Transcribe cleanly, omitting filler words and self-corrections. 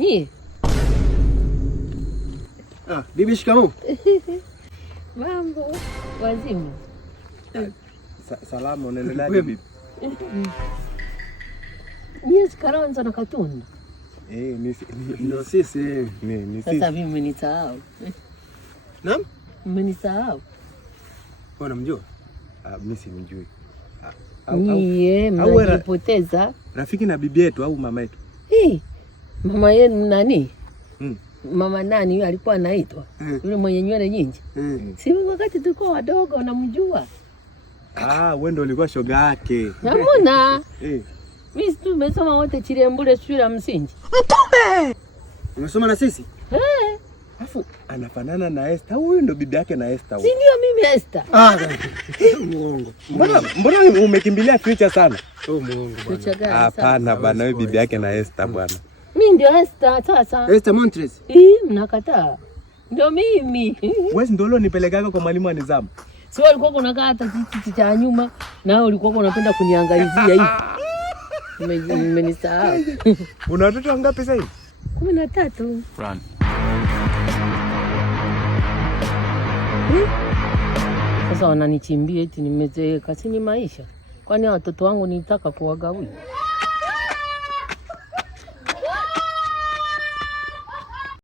Ni. Bibi shikamoo. Mambo wazima. Salama, unaendeleaje bibi? Ni Karanza na Katunda. Ndio sisi. Sasa mimi mmenisahau. Naam? Mmenisahau. Unamjua? Mimi simjui. Niye mnajipoteza. Rafiki na bibi yetu au mama yetu? Mama yenu nani? mama nani yule alikuwa anaitwa yule mwenye nywele nyingi si wakati tulikuwa wadogo unamjua? Wewe ndio ulikuwa shoga yake. Hamuna. Mimi tumesoma wote Chilembule shule ya msingi. Mtume. Umesoma na sisi? Afu anafanana na Esther. Huyu ndo bibi yake na Esther. Si ndio mimi Esther? Muongo. Mbona umekimbilia future sana? Muongo bwana. Hapana bwana, wewe bibi yake na Esther bwana. Mimi ndio Esther sasa. Esther Montres. Mnakataa. Ndio mimi. Wewe ndio ulionipelekaga kwa mwalimu wa nizamu. Sio ulikuwa unakaa hata kiti cha nyuma na ulikuwa unapenda kuniangalizia hivi. Umenisahau. Una watoto wangapi sasa hivi? 13. Front. Sasa wananichimbia eti nimezeeka, si ni maisha. Kwani watoto wangu nitaka kuwagawia?